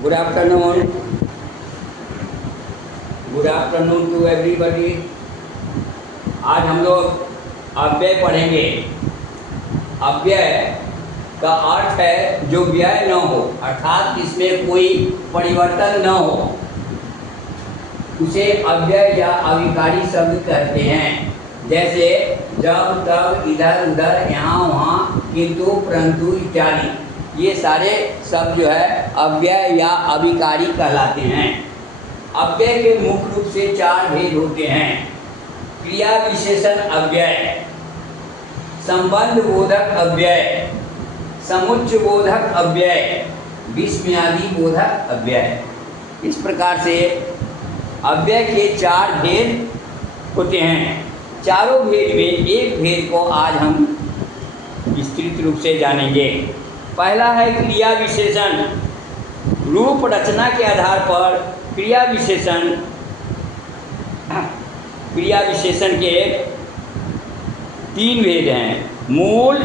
Good afternoon. Good afternoon to everybody. आज हम लोग अव्यय पढ़ेंगे। अव्यय का अर्थ है जो व्यय न हो, अर्थात इसमें कोई परिवर्तन न हो, उसे अव्यय या अविकारी शब्द कहते हैं। जैसे जब तब, इधर उधर, यहाँ वहाँ, किंतु परंतु इत्यादि, ये सारे शब्द जो है अव्यय या अविकारी कहलाते हैं। अव्यय के मुख्य रूप से चार भेद होते हैं। क्रिया विशेषण अव्यय, संबंध बोधक अव्यय, समुच्चय बोधक अव्यय, विस्मयादि बोधक अव्यय। इस प्रकार से अव्यय के चार भेद होते हैं। चारों भेद में एक भेद को आज हम विस्तृत रूप से जानेंगे। पहला है क्रिया विशेषण। रूप रचना के आधार पर क्रिया विशेषण के तीन भेद हैं। मूल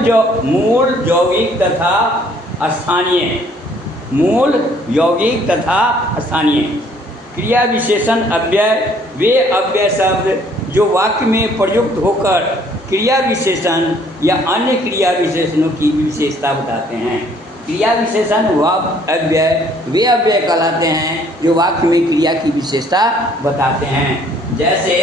यौगिक तथा स्थानीय। मूल यौगिक तथा स्थानीय। क्रिया विशेषण अव्यय वे अव्यय शब्द जो वाक्य में प्रयुक्त होकर क्रिया विशेषण या अन्य क्रिया विशेषणों की विशेषता बताते हैं। क्रिया विशेषण व अव्यय वे अव्यय कहलाते हैं जो वाक्य में क्रिया की विशेषता बताते हैं। जैसे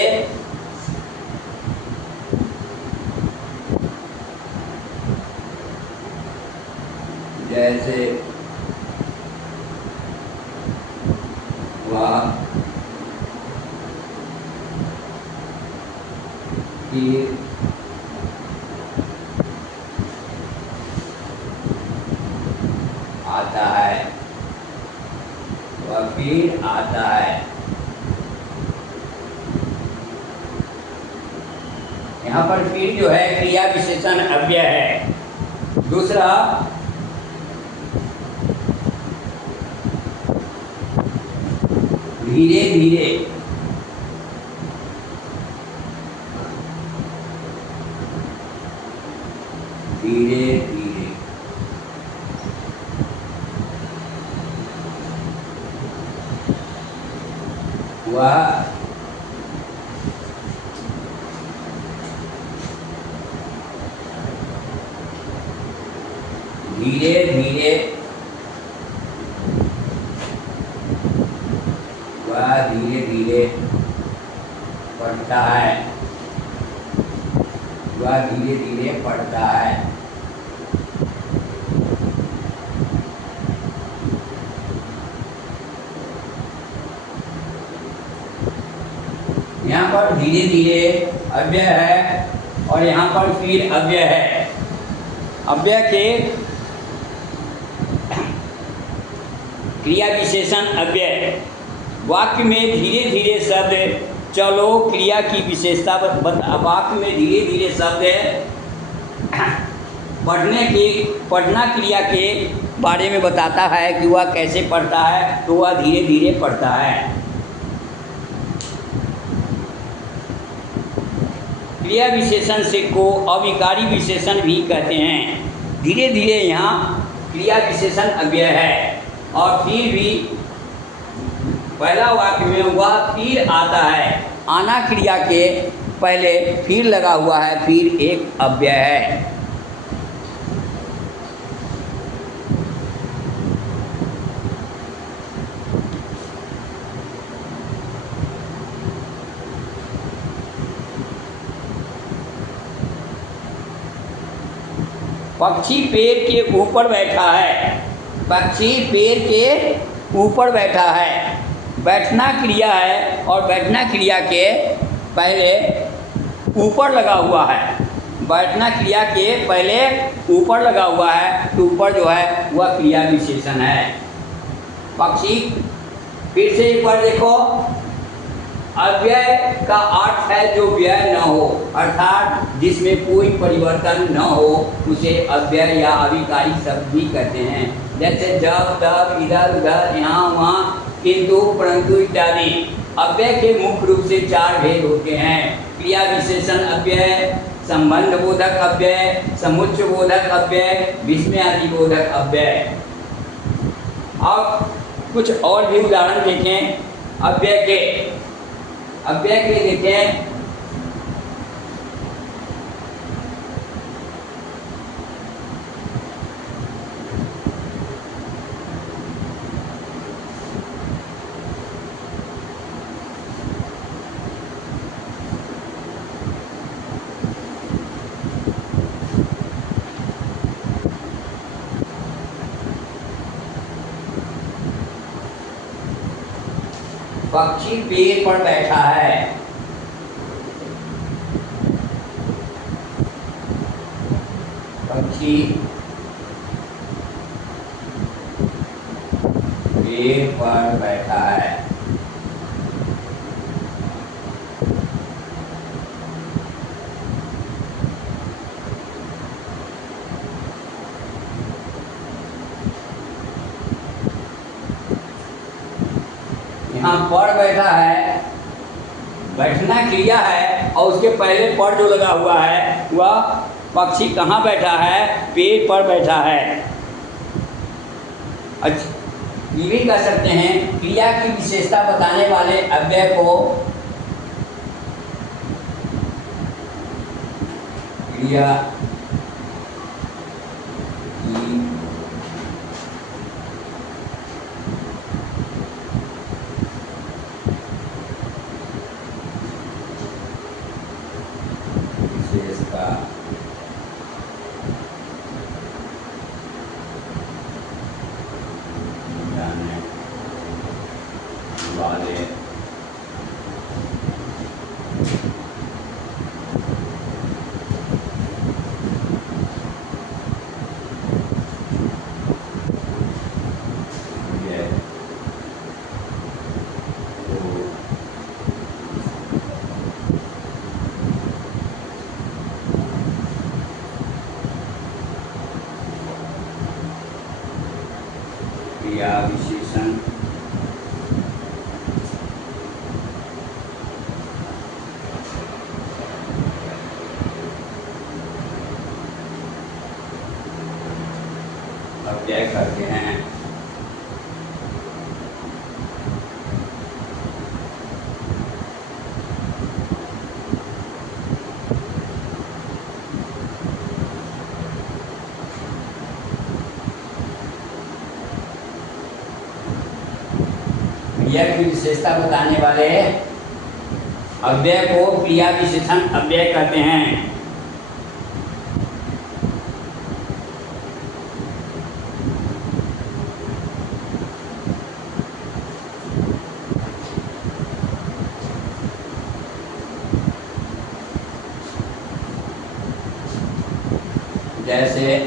वह फिर आता है, वह फिर आता है। यहाँ पर फिर जो है क्रिया विशेषण अव्यय है। दूसरा धीरे धीरे। धीरे धीरे। वह धीरे धीरे। वह धीरे धीरे पढ़ता है। वह धीरे धीरे पढ़ता है। यहाँ पर धीरे धीरे अव्यय है और यहाँ पर फिर अव्यय है। अव्यय के क्रिया विशेषण अव्यय वाक्य में धीरे धीरे शब्द चलो क्रिया की विशेषता वाक्य में धीरे धीरे शब्द पढ़ना क्रिया के बारे में बताता है कि वह कैसे पढ़ता है, तो वह धीरे धीरे पढ़ता है। क्रिया विशेषण से को अविकारी विशेषण भी कहते हैं। धीरे धीरे यहाँ क्रिया विशेषण अव्यय है और फिर भी पहला वाक्य में वह फिर आता है। आना क्रिया के पहले फिर लगा हुआ है, फिर एक अव्यय है। पक्षी पेड़ के ऊपर बैठा है। पक्षी पेड़ के ऊपर बैठा है। बैठना क्रिया है और बैठना क्रिया के पहले ऊपर लगा हुआ है। बैठना क्रिया के पहले ऊपर लगा हुआ है, तो ऊपर जो है वह क्रिया विशेषण है। पक्षी, फिर से एक बार देखो, अव्यय का अर्थ है जो व्यय न हो, अर्थात जिसमें कोई परिवर्तन न हो, उसे अव्यय या अविकारी शब्द भी कहते हैं। जैसे जब तब, इधर उधर, यहाँ वहाँ, किंतु परंतु इत्यादि। अव्यय के मुख्य रूप से चार भेद होते हैं। क्रिया विशेषण अव्यय, संबंध बोधक अव्यय, समुच्चय बोधक अव्यय, विस्मयादि बोधक अव्यय। अब कुछ और भी उदाहरण देखें अव्यय के। अव्यय के देखें, पक्षी पेड़ पर बैठा है। पक्षी पेड़ पर बैठा है। यहाँ पर बैठा है, बैठना क्रिया है और उसके पहले पर जो लगा हुआ है वह पक्षी कहाँ बैठा है? पेड़ पर बैठा है। अच्छा, ये भी कह सकते हैं क्रिया की विशेषता बताने वाले अव्यय को क्रिया की विशेषता बताने वाले क्रिया विशेषण अव्यय करते हैं। क्रिया की विशेषता बताने वाले अव्यय को क्रिया विशेषण अव्यय कहते हैं। जैसे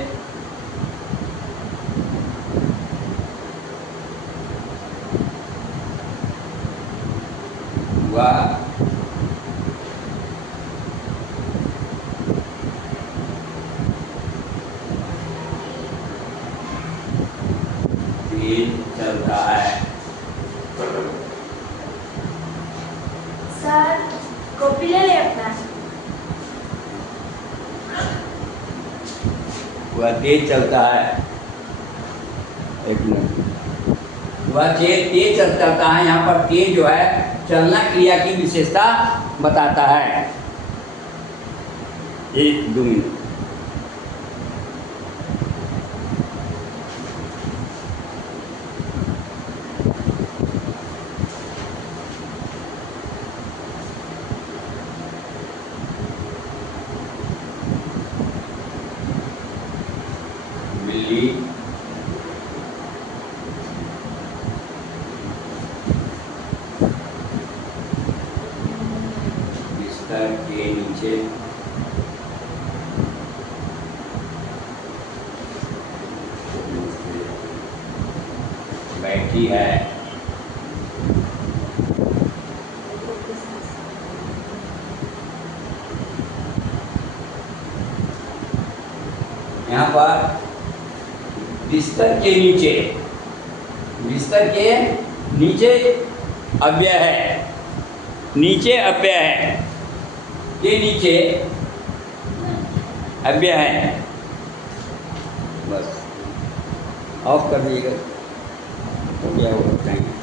वह तेज चलता है। सर कॉपी ले ले अपना। वह तेज चलता है। एक मिनट, वह तेज चलता है। यहाँ पर तेज जो है चलना क्रिया की विशेषता बताता है। 1-2 मिनट। बिल्ली बिस्तर के नीचे बैठी है। यहाँ पर बिस्तर के नीचे, बिस्तर के नीचे अव्यय है। नीचे अव्यय है, के नीचे अव्यय है। बस ऑफ कर दीजिएगा। हो गया वो बताएंगे।